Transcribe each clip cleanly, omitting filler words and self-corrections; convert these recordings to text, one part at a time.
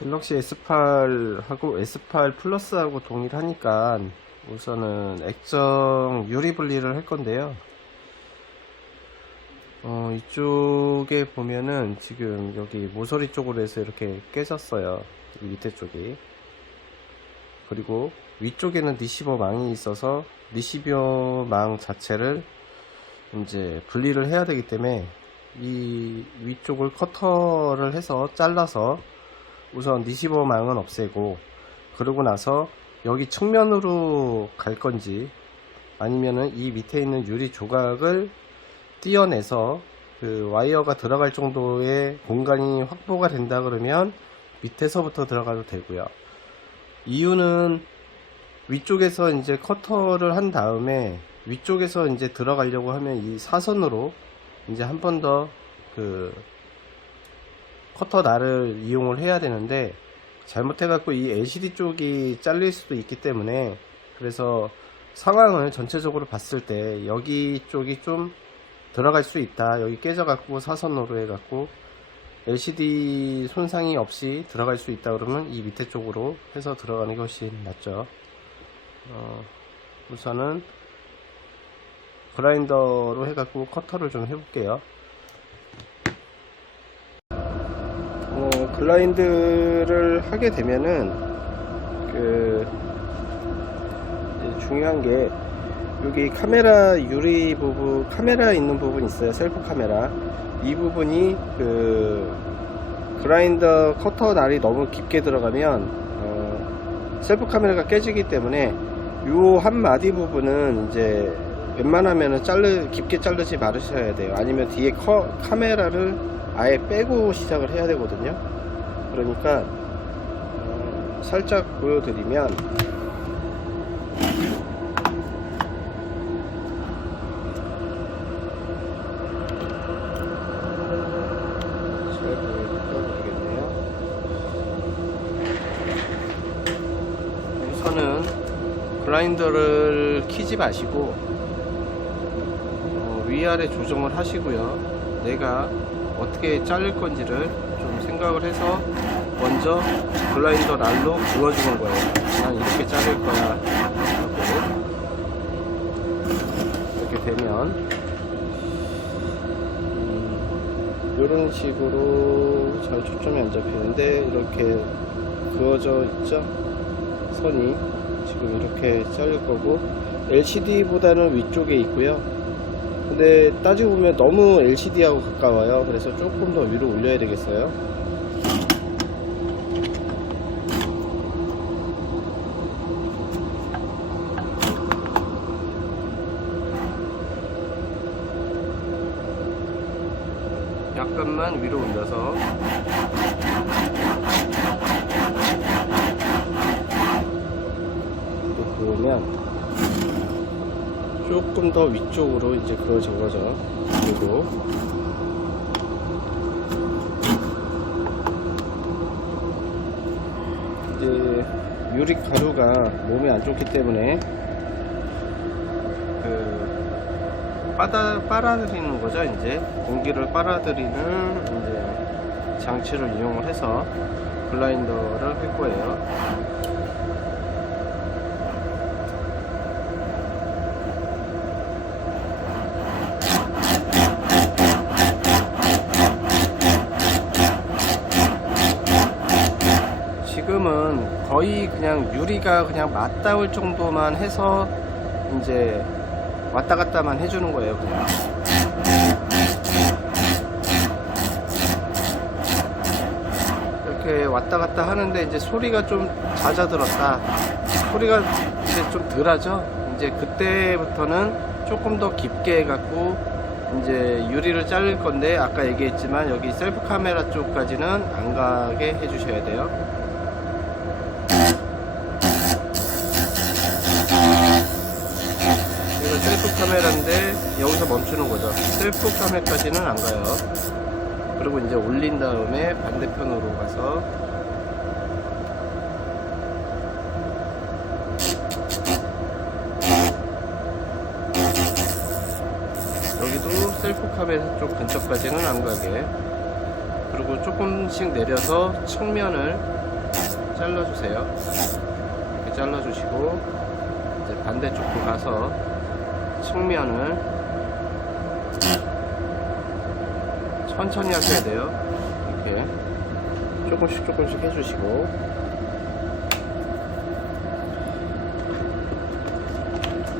갤럭시 S8하고 S8 플러스하고 동일하니까 우선은 액정 유리 분리를 할 건데요. 이쪽에 보면은 지금 여기 모서리 쪽으로 해서 이렇게 깨졌어요. 이 밑에 쪽이. 그리고 위쪽에는 리시버 망이 있어서 리시버 망 자체를 이제 분리를 해야 되기 때문에 이 위쪽을 커터를 해서 잘라서 우선 리시버 망은 없애고, 그러고 나서 여기 측면으로 갈 건지 아니면은 이 밑에 있는 유리 조각을 띄어내서 그 와이어가 들어갈 정도의 공간이 확보가 된다 그러면 밑에서부터 들어가도 되고요. 이유는 위쪽에서 이제 커터를 한 다음에 위쪽에서 이제 들어가려고 하면 이 사선으로 이제 한 번 더 그 커터 날을 이용을 해야 되는데, 잘못해 갖고 이 LCD 쪽이 잘릴 수도 있기 때문에, 그래서 상황을 전체적으로 봤을 때 여기 쪽이 좀 들어갈 수 있다, 여기 깨져 갖고 사선으로 해 갖고 LCD 손상이 없이 들어갈 수 있다 그러면 이 밑에 쪽으로 해서 들어가는 것이 낫죠. 우선은 그라인더로 해 갖고 커터를 좀 해볼게요. 글라인드를 하게 되면은 중요한 게 여기 카메라 유리 부분, 카메라 있는 부분 있어요. 셀프 카메라. 이 부분이 그라인더 커터 날이 너무 깊게 들어가면 셀프 카메라가 깨지기 때문에 요 한 마디 부분은 이제 웬만하면은 깊게 자르지 말으셔야 돼요. 아니면 뒤에 카메라를 아예 빼고 시작을 해야 되거든요. 그러니까 살짝 보여드리면, 잘 보여드리겠네요. 우선은 그라인더를 키지 마시고 위아래 조정을 하시고요. 내가 어떻게 자를 건지를 좀 생각을 해서 먼저 글라인더 날로 그어주는 거예요. 난 이렇게 자를 거야 하고, 이렇게 되면 이런 식으로 잘 초점이 안 잡히는데 이렇게 그어져 있죠. 선이 지금 이렇게 자를 거고, LCD보다는 위쪽에 있고요. 근데 따지고 보면 너무 LCD하고 가까워요. 그래서 조금 더 위로 올려야 되겠어요. 약간만 위로 올려서 또 보면 조금 더 위쪽으로 이제 그어진 거죠. 그리고 이제 유리 가루가 몸에 안 좋기 때문에 빨아들이는 거죠. 이제 공기를 빨아들이는 이제 장치를 이용을 해서 글라인더를 할 거예요. 지금은 거의 그냥 유리가 그냥 맞닿을 정도만 해서 이제 왔다 갔다만 해주는 거예요. 그냥 이렇게 왔다 갔다 하는데 이제 소리가 좀 잦아들었다, 소리가 이제 좀 덜하죠. 이제 그때부터는 조금 더 깊게 해갖고 이제 유리를 자를 건데, 아까 얘기했지만 여기 셀프 카메라 쪽까지는 안 가게 해주셔야 돼요. 셀프 카메라인데 여기서 멈추는 거죠. 셀프 카메라까지는 안 가요. 그리고 이제 올린 다음에 반대편으로 가서 여기도 셀프 카메라 쪽 근처까지는 안 가게, 그리고 조금씩 내려서 측면을 잘라주세요. 이렇게 잘라주시고 이제 반대쪽도 가서 측면을 천천히 하셔야 돼요. 이렇게 조금씩 해주시고,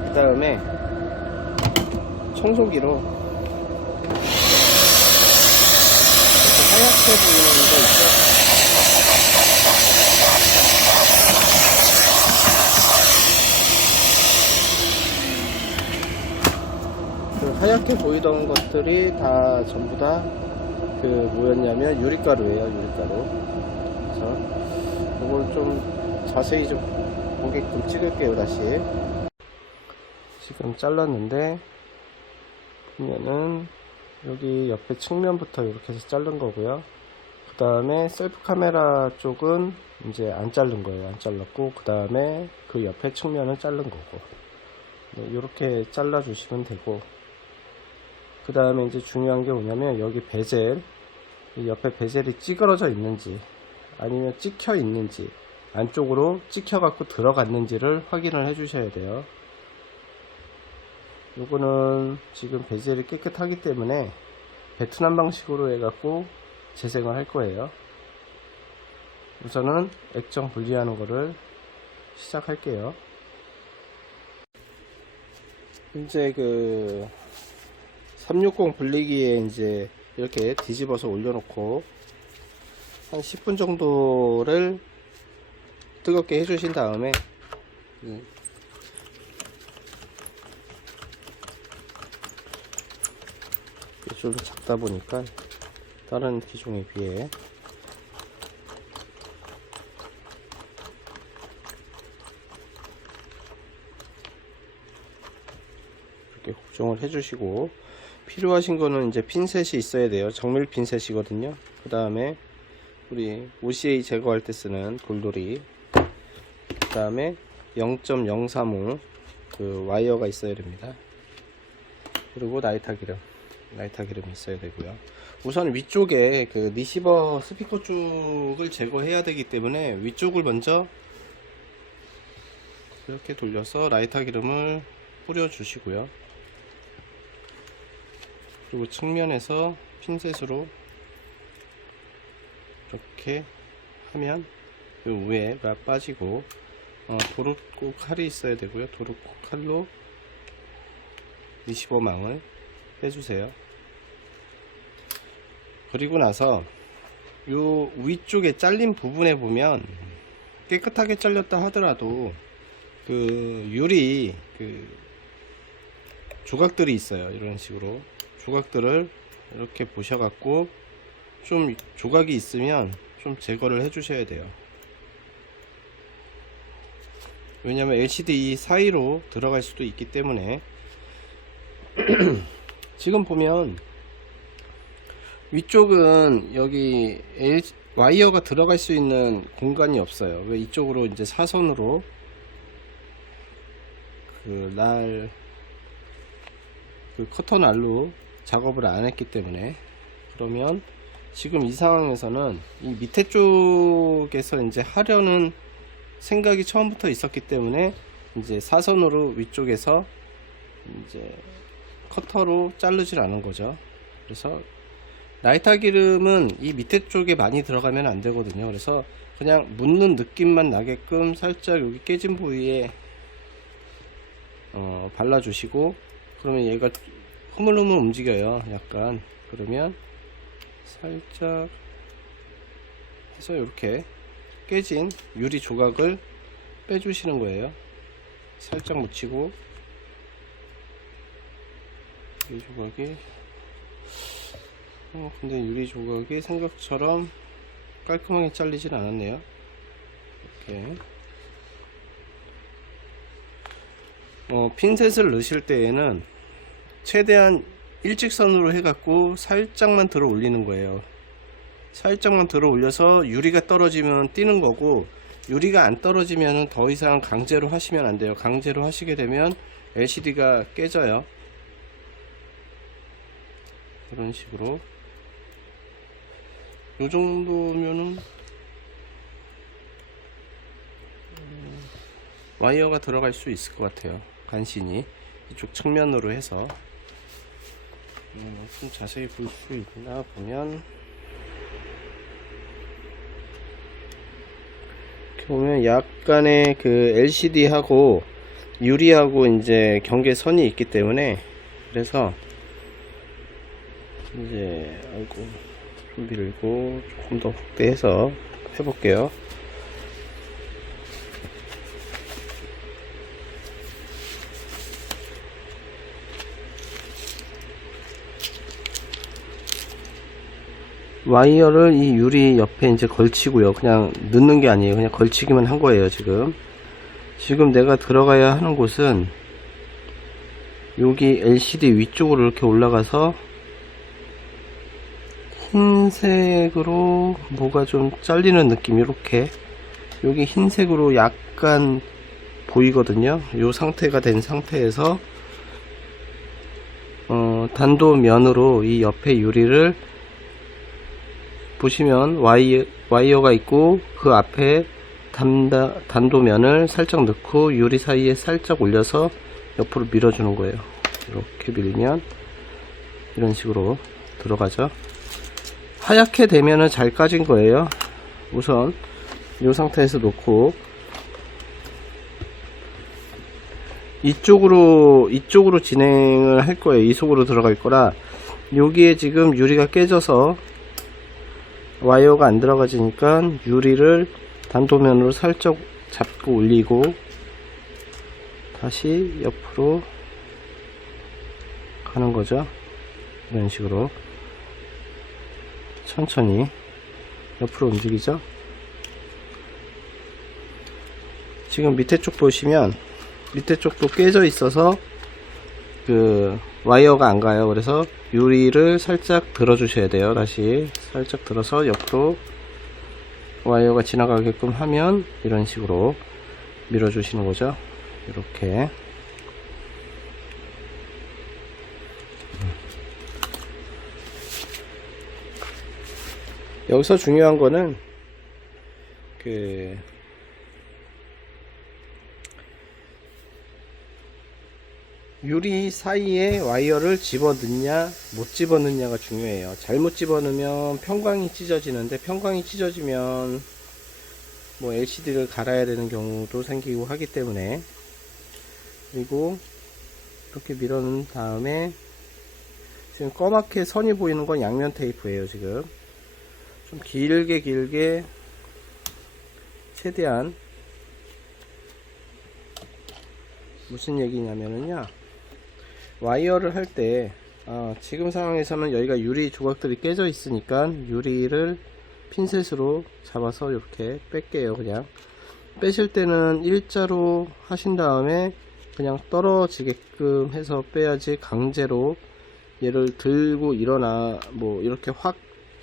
그 다음에 청소기로 이렇게 하얗게 보이는 거 있죠? 그 하얗게 보이던 것들이 다 전부 다 그 뭐였냐면 유리가루예요. 유리가루. 그래서 이걸 좀 자세히 좀 보게끔 찍을게요. 다시 지금 잘랐는데 보면은 여기 옆에 측면부터 이렇게 해서 자른 거고요. 그 다음에 셀프 카메라 쪽은 이제 안 자른 거예요. 안 잘랐고, 그 다음에 그 옆에 측면은 자른 거고, 네, 이렇게 잘라 주시면 되고, 그 다음에 이제 중요한 게 뭐냐면 여기 베젤, 이 옆에 베젤이 찌그러져 있는지 아니면 찍혀 있는지, 안쪽으로 찍혀 갖고 들어갔는지를 확인을 해 주셔야 돼요. 요거는 지금 베젤이 깨끗하기 때문에 베트남 방식으로 해갖고 재생을 할 거예요. 우선은 액정 분리하는 거를 시작할게요. 이제 그 360 분리기에 이제 이렇게 뒤집어서 올려놓고 한 10분 정도를 뜨겁게 해주신 다음에 좀 작다 보니까 다른 기종에 비해 이렇게 고정을 해주시고, 필요하신 거는 이제 핀셋이 있어야 돼요. 정밀 핀셋이거든요. 그 다음에 우리 OCA 제거할 때 쓰는 돌돌이, 그 다음에 0.035 그 와이어가 있어야 됩니다. 그리고 나이타 기름이 있어야 되고요. 우선 위쪽에 그 리시버 스피커 쪽을 제거해야 되기 때문에 위쪽을 먼저 이렇게 돌려서 라이터 기름을 뿌려 주시고요. 그리고 측면에서 핀셋으로 이렇게 하면 이 위에가 빠지고, 도르코 칼이 있어야 되고요. 도르코 칼로 리시버망을 빼주세요. 그리고 나서 요 위쪽에 잘린 부분에 보면 깨끗하게 잘렸다 하더라도 그 유리 그 조각들이 있어요. 이런 식으로 조각들을 이렇게 보셔갖고 좀 조각이 있으면 좀 제거를 해 주셔야 돼요. 왜냐면 LCD 사이로 들어갈 수도 있기 때문에. 지금 보면 위쪽은 여기 와이어가 들어갈 수 있는 공간이 없어요. 왜? 이쪽으로 이제 사선으로 그 커터 날로 작업을 안 했기 때문에. 그러면 지금 이 상황에서는 이 밑에 쪽에서 이제 하려는 생각이 처음부터 있었기 때문에 이제 사선으로 위쪽에서 이제 커터로 자르질 않은 거죠. 그래서 라이터 기름은 이 밑에 쪽에 많이 들어가면 안 되거든요. 그래서 그냥 묻는 느낌만 나게끔 살짝 여기 깨진 부위에 발라주시고, 그러면 얘가 흐물흐물 움직여요. 약간. 그러면 살짝 해서 이렇게 깨진 유리 조각을 빼주시는 거예요. 살짝 묻히고, 유리 조각이 근데 유리 조각이 생각처럼 깔끔하게 잘리진 않았네요. 이렇게 핀셋을 넣으실 때에는 최대한 일직선으로 해갖고 살짝만 들어 올리는 거예요. 살짝만 들어 올려서 유리가 떨어지면 띄는 거고, 유리가 안 떨어지면 더 이상 강제로 하시면 안 돼요. 강제로 하시게 되면 LCD가 깨져요. 이런 식으로 요 정도면은 와이어가 들어갈 수 있을 것 같아요. 간신히 이쪽 측면으로 해서 좀 자세히 볼 수 있나 보면, 이렇게 보면 약간의 그 LCD하고 유리하고 이제 경계선이 있기 때문에, 그래서 이제 아이고 좀 밀고 조금 더 확대해서 해볼게요. 와이어를 이 유리 옆에 이제 걸치고요. 그냥 넣는 게 아니에요. 그냥 걸치기만 한 거예요. 지금 내가 들어가야 하는 곳은 여기 LCD 위쪽으로 이렇게 올라가서 흰색으로 뭐가 좀 잘리는 느낌, 이렇게 여기 흰색으로 약간 보이거든요. 이 상태가 된 상태에서 단도면으로 이 옆에 유리를 보시면 와이어가 있고, 그 앞에 단도면을 살짝 넣고 유리 사이에 살짝 올려서 옆으로 밀어주는 거예요. 이렇게 밀면 이런 식으로 들어가죠. 하얗게 되면은 잘 까진 거예요. 우선 이 상태에서 놓고 이쪽으로 진행을 할 거예요. 이 속으로 들어갈 거라, 여기에 지금 유리가 깨져서 와이어가 안 들어가지니까 유리를 단도면으로 살짝 잡고 올리고 다시 옆으로 가는 거죠. 이런 식으로 천천히 옆으로 움직이죠. 지금 밑에 쪽 보시면 밑에 쪽도 깨져 있어서 그 와이어가 안 가요. 그래서 유리를 살짝 들어 주셔야 돼요. 다시 살짝 들어서 옆으로 와이어가 지나가게끔 하면 이런 식으로 밀어 주시는 거죠. 이렇게. 여기서 중요한 거는 그 유리 사이에 와이어를 집어넣냐 못 집어넣냐가 중요해요. 잘못 집어넣으면 편광이 찢어지는데, 편광이 찢어지면 뭐 LCD를 갈아야 되는 경우도 생기고 하기 때문에, 그리고 이렇게 밀어넣은 다음에 지금 검맣게 선이 보이는 건 양면 테이프예요. 지금 좀 길게 최대한, 무슨 얘기냐면요, 와이어를 할 때 지금 상황에서는 여기가 유리 조각들이 깨져 있으니까 유리를 핀셋으로 잡아서 이렇게 뺄게요. 그냥 빼실 때는 일자로 하신 다음에 그냥 떨어지게끔 해서 빼야지, 강제로 얘를 들고 일어나 뭐 이렇게 확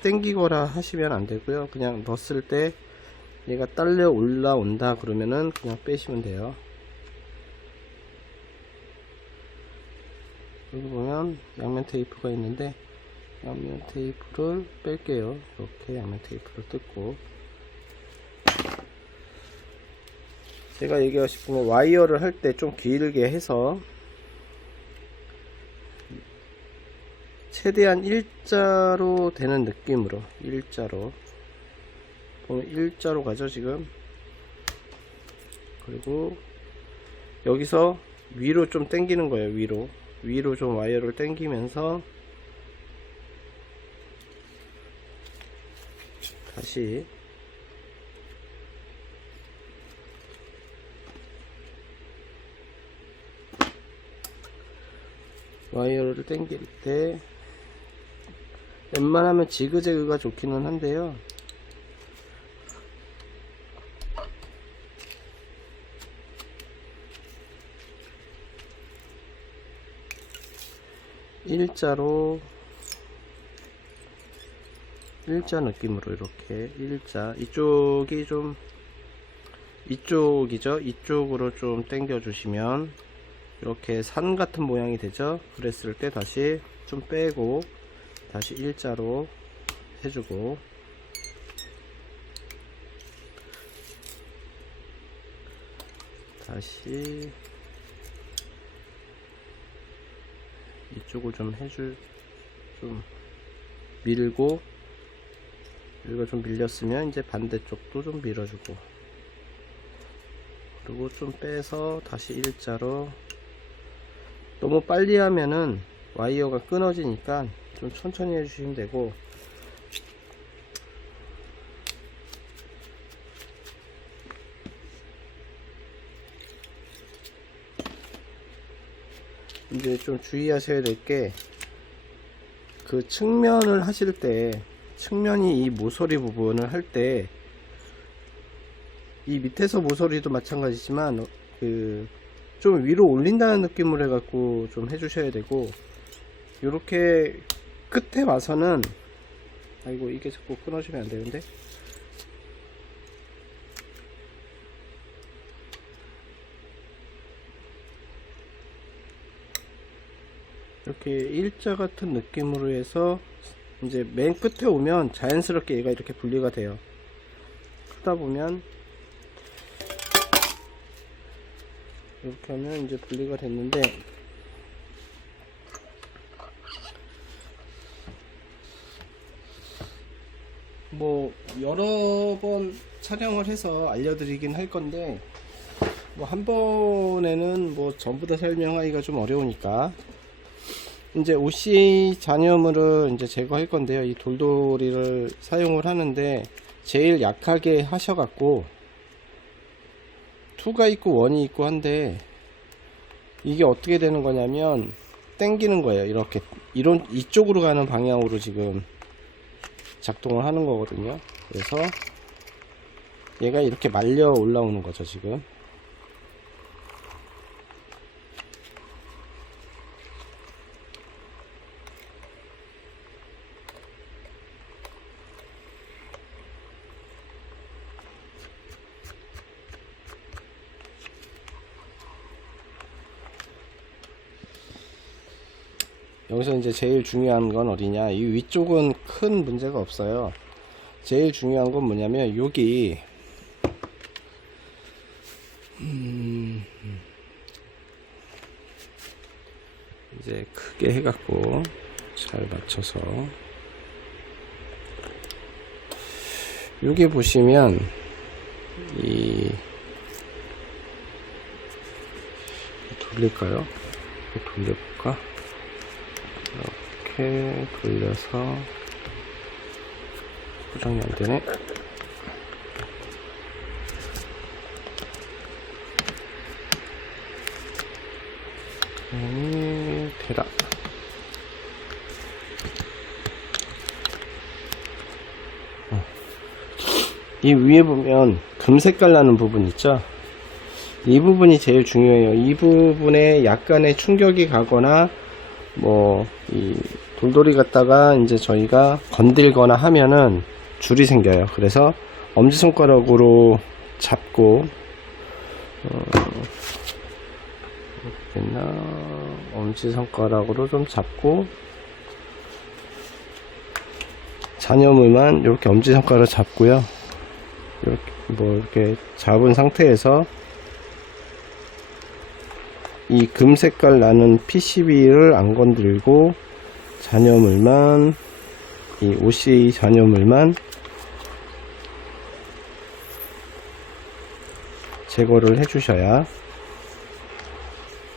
당기거나 하시면 안 되고요. 그냥 넣었을 때 얘가 딸려 올라온다 그러면은 그냥 빼시면 돼요. 여기 보면 양면 테이프가 있는데, 양면 테이프를 뺄게요. 이렇게 양면 테이프를 뜯고, 제가 얘기하고 싶은 건 와이어를 할 때 좀 길게 해서 최대한 일자로 되는 느낌으로, 일자로 보면 일자로 가죠 지금. 그리고 여기서 위로 좀 당기는 거예요. 위로 좀 와이어를 당기면서 다시 와이어를 당길 때 웬만하면 지그재그가 좋기는 한데요, 일자 느낌으로 이렇게 일자, 이쪽이죠. 이쪽으로 좀 당겨 주시면 이렇게 산 같은 모양이 되죠. 그랬을 때 다시 좀 빼고 다시 일자로 해주고, 다시 이쪽을 좀 밀고, 여기가 좀 밀렸으면 이제 반대쪽도 좀 밀어주고, 그리고 좀 빼서 다시 일자로. 너무 빨리 하면은 와이어가 끊어지니까 좀 천천히 해주시면 되고, 이제 좀 주의하셔야 될 게, 그 측면을 하실 때, 측면이 이 모서리 부분을 할 때, 이 밑에서 모서리도 마찬가지지만 좀 위로 올린다는 느낌으로 해갖고 좀 해주셔야 되고, 요렇게 끝에 와서는, 아이고 이게 자꾸 끊어지면 안 되는데, 이렇게 일자 같은 느낌으로 해서 이제 맨 끝에 오면 자연스럽게 얘가 이렇게 분리가 돼요. 하다 보면 이렇게 하면 이제 분리가 됐는데, 뭐 여러 번 촬영을 해서 알려드리긴 할 건데, 뭐 한 번에는 뭐 전부 다 설명하기가 좀 어려우니까, 이제 OCA 잔여물을 이제 제거할 건데요. 이 돌돌이를 사용을 하는데 제일 약하게 하셔갖고, 2가 있고 1이 있고 한데, 이게 어떻게 되는 거냐면 땡기는 거예요. 이렇게 이쪽으로 가는 방향으로 지금 작동을 하는 거거든요. 그래서 얘가 이렇게 말려 올라오는 거죠 지금. 여기서 이제 제일 중요한 건 어디냐, 이 위쪽은 큰 문제가 없어요. 제일 중요한 건 뭐냐면 여기 이제 크게 해갖고 잘 맞춰서, 여기 보시면 돌릴까요? 돌려볼까? 이렇게 돌려서, 고정이 안되네. 대라. 이 위에 보면 금색깔 나는 부분 있죠? 이 부분이 제일 중요해요. 이 부분에 약간의 충격이 가거나 이 돌돌이 갖다가 이제 저희가 건들거나 하면은 줄이 생겨요. 그래서 엄지손가락으로 잡고, 엄지손가락으로 좀 잡고, 잔여물만 이렇게 엄지손가락으로 잡고요. 이렇게 잡은 상태에서 이 금색깔 나는 PCB를 안 건들고, 잔여물만, 이 OCA 잔여물만 제거를 해 주셔야,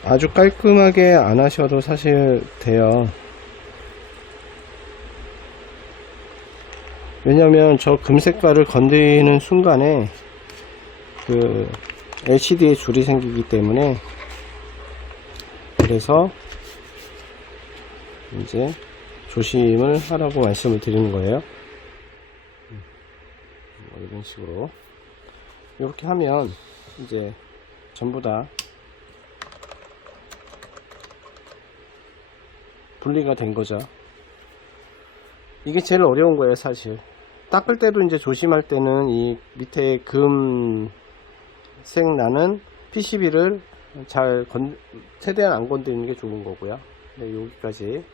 아주 깔끔하게 안 하셔도 사실 돼요. 왜냐면 저 금색깔을 건드리는 순간에 LCD에 줄이 생기기 때문에, 그래서 이제 조심을 하라고 말씀을 드리는 거예요. 이런 식으로 이렇게 하면 이제 전부 다 분리가 된 거죠. 이게 제일 어려운 거예요 사실. 닦을 때도 이제 조심할 때는 이 밑에 금색 나는 PCB를 최대한 안 건드리는 게 좋은 거고요. 네, 여기까지